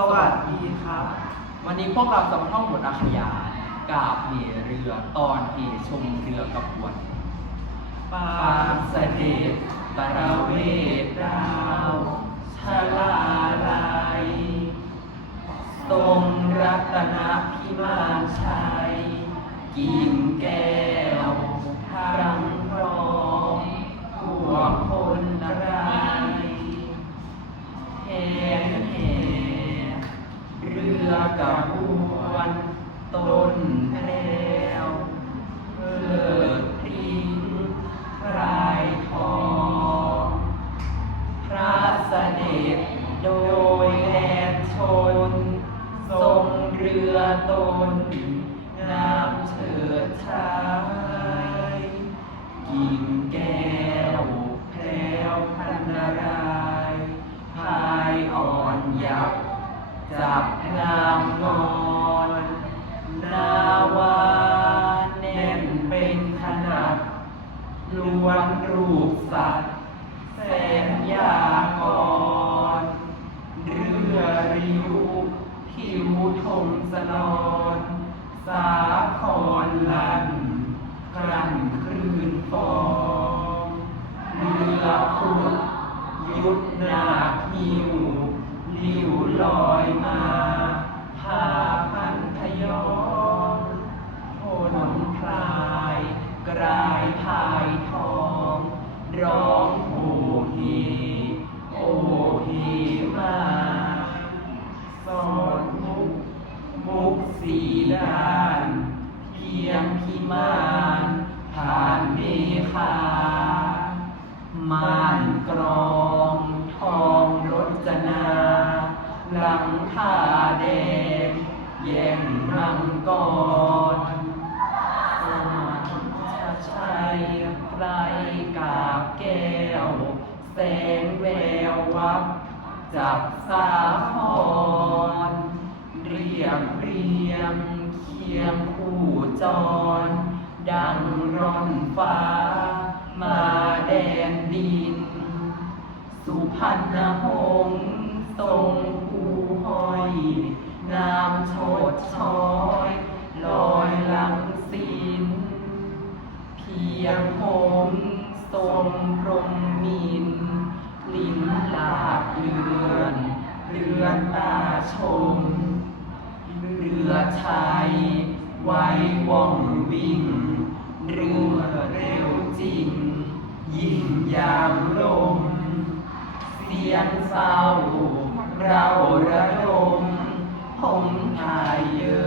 สวัสดีครับ วันนี้พวกเราจะมาท่องบทอาขยานกาบเหเรือตอนเหชมเรือกระบวนปางเสด็จบรเวทดาวชลาลัยทรงรัตนพิมานชัยกิ่งแก้ ตนน้ำเฉิดชายกิ่งแก้วแพรวพันนารายพายอ่อนยับ จับงามงอนนาวาแน่นเป็นขนาดล้วนรูปสัตว์แสนยากรเรือริวผิ วทงสนอนสาครลันกลั่นคลื่นฟองเรือพุดยุดนาคิวลิวลอยมาพาพันพยองพนพลาย กลายพายทองร้อง มังกรสมัครชัยไรกาบแก้วแสงแวววับ จับสาครเรียบเรียงเคียงคู่จร ดังร่อนฟ้า มาแดนดิน สุพรรณหงส์ทรง น้ำโชดช้อยลอยลังสินเพียงหงส์ทรงพรมมิน ลิ้นลาดเลือนเรือนตาชม เรือชัยไว้ว่องวิ่งเรือเร็วจริง ยิ่งยามลม เสียงเศร้าเราระ ผมหายเยอะ